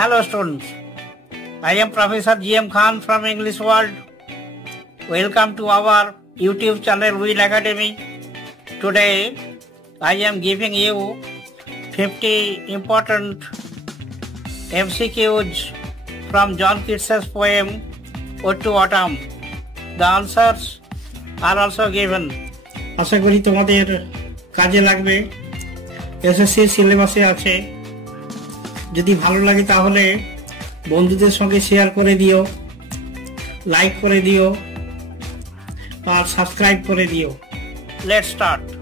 Hello students, I am Professor G.M. Khan from English World. Welcome to our YouTube channel Wheel Academy. Today I am giving you 50 important MCQs from John Keats's poem Ode to Autumn. The answers are also given. আশা করি তোমাদের কাজে লাগবে। এসএসসি সিলেবাসে আছে। যদি ভালো লাগে তাহলে বন্ধুদের সঙ্গে শেয়ার করে দিও, লাইক করে দিও আর সাবস্ক্রাইব করে দিও। Let's start.